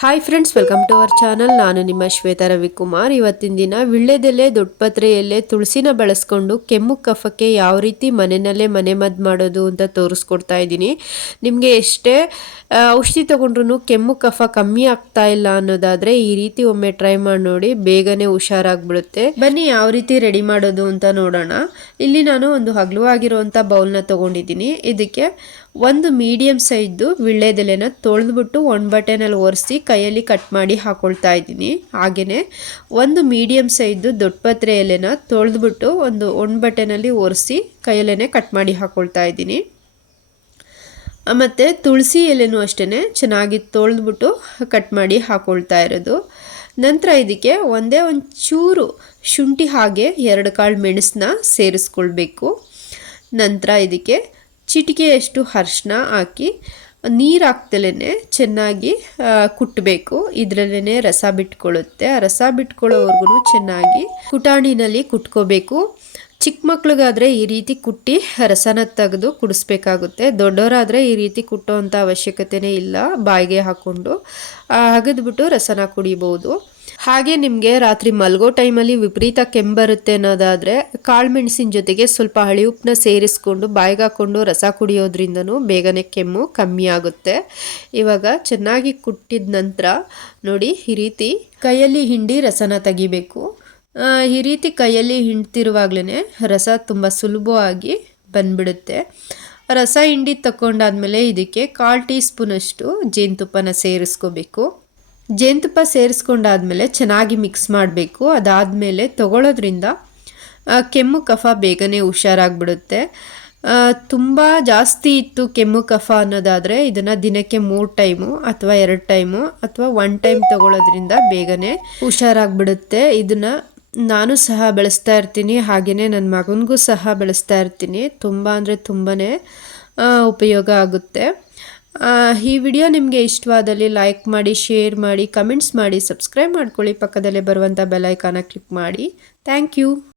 Hi friends welcome to our channel ನಾನು ನಿಮ್ಮ ಶ್ವೇತಾ ರವಿಕುಮಾರ್. ಇವತ್ತಿನ ದಿನ ವಿಳ್ಳೆದೆಲೆ ದೊಡ್ಡಪತ್ರೆಯಲ್ಲೇ ತುಳಸಿನ ಬಳಸ್ಕೊಂಡು ಕೆಮ್ಮು ಕಫಕ್ಕೆ ಯಾವ ರೀತಿ ಮನೆಯಲ್ಲೇ ಮನೆ ಮದ್ದು ಮಾಡೋದು ಅಂತ ತೋರಿಸ್ಕೊಡ್ತಾ ಇದ್ದೀನಿ. ನಿಮಗೆ ಎಷ್ಟೇ ಔಷಧಿ ತೊಗೊಂಡ್ರು ಕೆಮ್ಮು ಕಫ ಕಮ್ಮಿ ಆಗ್ತಾ ಇಲ್ಲ ಅನ್ನೋದಾದರೆ ಈ ರೀತಿ ಒಮ್ಮೆ ಟ್ರೈ ಮಾಡಿ ನೋಡಿ, ಬೇಗನೆ ಹುಷಾರಾಗ್ಬಿಡುತ್ತೆ. ಬನ್ನಿ ಯಾವ ರೀತಿ ರೆಡಿ ಮಾಡೋದು ಅಂತ ನೋಡೋಣ. ಇಲ್ಲಿ ನಾನು ಒಂದು ಹಗಲು ಆಗಿರುವಂಥ ಬೌಲ್ನ ತೊಗೊಂಡಿದ್ದೀನಿ. ಇದಕ್ಕೆ ಒಂದು ಮೀಡಿಯಮ್ ಸೈಜ್ದು ವಿಳ್ಳೆದೆಲೆನ ತೊಳೆದ್ಬಿಟ್ಟು ಒಂದು ಬಟ್ಟೆನಲ್ಲಿ ಒರೆಸಿ ಕೈಯಲ್ಲಿ ಕಟ್ ಮಾಡಿ ಹಾಕೊಳ್ತಾ ಇದ್ದೀನಿ. ಹಾಗೆಯೇ ಒಂದು ಮೀಡಿಯಮ್ ಸೈಜ್ದು ದೊಡ್ಡಪತ್ರೆ ಎಲೆನ ತೊಳೆದ್ಬಿಟ್ಟು ಒಂದು ಒಂದು ಬಟ್ಟೆನಲ್ಲಿ ಒರೆಸಿ ಕೈಯಲ್ಲೇ ಕಟ್ ಮಾಡಿ ಹಾಕೊಳ್ತಾ ಇದ್ದೀನಿ. ಮತ್ತು ತುಳಸಿ ಎಲೆನೂ ಅಷ್ಟೇ ಚೆನ್ನಾಗಿ ತೊಳೆದ್ಬಿಟ್ಟು ಕಟ್ ಮಾಡಿ ಹಾಕೊಳ್ತಾ ಇರೋದು. ನಂತರ ಇದಕ್ಕೆ ಒಂದೇ ಒಂದು ಚೂರು ಶುಂಠಿ ಹಾಗೆ ಎರಡು ಕಾಳು ಮೆಣಸನ್ನ ಸೇರಿಸ್ಕೊಳ್ಬೇಕು. ನಂತರ ಇದಕ್ಕೆ ಚಿಟಿಕೆಯಷ್ಟು ಅರ್ಶಿನ ಹಾಕಿ, ನೀರು ಹಾಕ್ದಲೇ ಚೆನ್ನಾಗಿ ಕುಟ್ಟಬೇಕು ಇದರಲ್ಲೇ ರಸ ಬಿಟ್ಕೊಳ್ಳುತ್ತೆ ಆ ರಸ ಬಿಟ್ಕೊಳ್ಳೋವರೆಗೂ ಚೆನ್ನಾಗಿ ಕುಟಾಣಿನಲ್ಲಿ ಕುಟ್ಕೋಬೇಕು. ಚಿಕ್ಕ ಮಕ್ಳಿಗಾದರೆ ಈ ರೀತಿ ಕುಟ್ಟಿ ರಸನ ತೆಗೆದು ಕುಡಿಸ್ಬೇಕಾಗುತ್ತೆ. ದೊಡ್ಡವರಾದರೆ ಈ ರೀತಿ ಕುಟ್ಟೋವಂಥ ಅವಶ್ಯಕತೆನೇ ಇಲ್ಲ, ಬಾಯಿಗೆ ಹಾಕ್ಕೊಂಡು ಅಗದ್ಬಿಟ್ಟು ರಸನ ಕುಡಿಬೋದು. ಹಾಗೆ ನಿಮಗೆ ರಾತ್ರಿ ಮಲಗೋ ಟೈಮಲ್ಲಿ ವಿಪರೀತ ಕೆಂಬರುತ್ತೆ ಬರುತ್ತೆ ಅನ್ನೋದಾದರೆ, ಕಾಳುಮೆಣಸಿನ ಜೊತೆಗೆ ಸ್ವಲ್ಪ ಹಳಿ ಉಪ್ಪನ್ನ ಸೇರಿಸ್ಕೊಂಡು, ಬಾಯಿಗೆ ಹಾಕ್ಕೊಂಡು ರಸ ಕುಡಿಯೋದ್ರಿಂದನೂ ಬೇಗನೆ ಕೆಮ್ಮು ಕಮ್ಮಿ ಆಗುತ್ತೆ. ಇವಾಗ ಚೆನ್ನಾಗಿ ಕುಟ್ಟಿದ ನಂತರ ನೋಡಿ ಈ ರೀತಿ ಕೈಯಲ್ಲಿ ಹಿಂಡಿ ರಸನ ತೆಗಿಬೇಕು. ಈ ರೀತಿ ಕೈಯಲ್ಲಿ ಹಿಂಡ್ತಿರುವಾಗ್ಲೇ ರಸ ತುಂಬ ಸುಲಭವಾಗಿ ಬಂದ್ಬಿಡುತ್ತೆ. ರಸ ಹಿಂಡಿ ತಗೊಂಡಾದ್ಮೇಲೆ ಇದಕ್ಕೆ ಕಾಲು ಟೀ ಸ್ಪೂನಷ್ಟು ಜೇನುತುಪ್ಪನ ಸೇರಿಸ್ಕೋಬೇಕು. ಜೇನುತುಪ್ಪ ಸೇರಿಸ್ಕೊಂಡಾದ್ಮೇಲೆ ಚೆನ್ನಾಗಿ ಮಿಕ್ಸ್ ಮಾಡಬೇಕು. ಅದಾದಮೇಲೆ ತಗೊಳ್ಳೋದ್ರಿಂದ ಕೆಮ್ಮು ಕಫ ಬೇಗನೆ ಹುಷಾರಾಗ್ಬಿಡುತ್ತೆ. ತುಂಬ ಜಾಸ್ತಿ ಇತ್ತು ಕೆಮ್ಮು ಕಫ ಅನ್ನೋದಾದರೆ ಇದನ್ನು ದಿನಕ್ಕೆ ಮೂರು ಟೈಮು ಅಥವಾ ಎರಡು ಟೈಮು ಅಥವಾ ಒನ್ ಟೈಮ್ ತಗೊಳ್ಳೋದ್ರಿಂದ ಬೇಗನೆ ಹುಷಾರಾಗ್ಬಿಡುತ್ತೆ. ಇದನ್ನು ನಾನು ಸಹ ಬೆಳೆಸ್ತಾ ಇರ್ತೀನಿ ಹಾಗೆಯೇ ನನ್ನ ಮಗನಿಗೂ ಸಹ ಬೆಳೆಸ್ತಾ ಇರ್ತೀನಿ. ತುಂಬ ಅಂದರೆ ತುಂಬಾ ಉಪಯೋಗ ಆಗುತ್ತೆ. ಈ ವಿಡಿಯೋ ನಿಮಗೆ ಇಷ್ಟವಾದಲ್ಲಿ ಲೈಕ್ ಮಾಡಿ, ಶೇರ್ ಮಾಡಿ, ಕಮೆಂಟ್ಸ್ ಮಾಡಿ, ಸಬ್ಸ್ಕ್ರೈಬ್ ಮಾಡ್ಕೊಳ್ಳಿ. ಪಕ್ಕದಲ್ಲೇ ಬರುವಂಥ ಬೆಲ್ ಐಕಾನ ಕ್ಲಿಕ್ ಮಾಡಿ. Thank you.